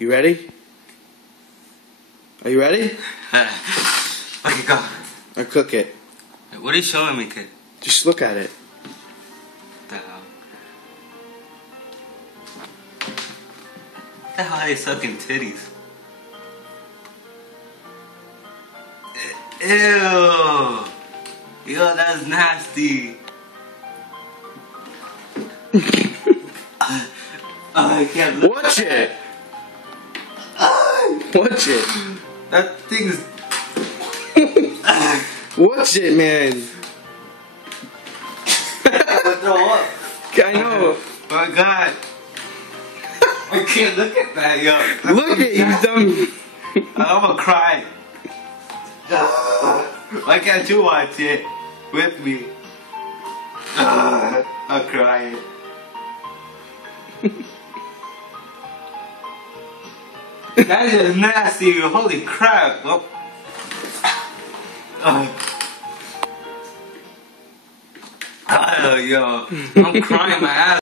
You ready? Are you ready? Okay, go. Or cook it. What are you showing me, kid? Just look at it. What the hell? What the hell are they sucking titties? Ew! Yo, that's nasty. I can't look. Watch it! Watch it! That thing's. Watch it, man! Throw up. I know! Oh my god. I can't look at that, yo. Look at you, dumb! I'm gonna cry. Why can't you watch it with me? I'm crying. That is nasty. Holy crap. Oh. Yo, I'm crying my ass.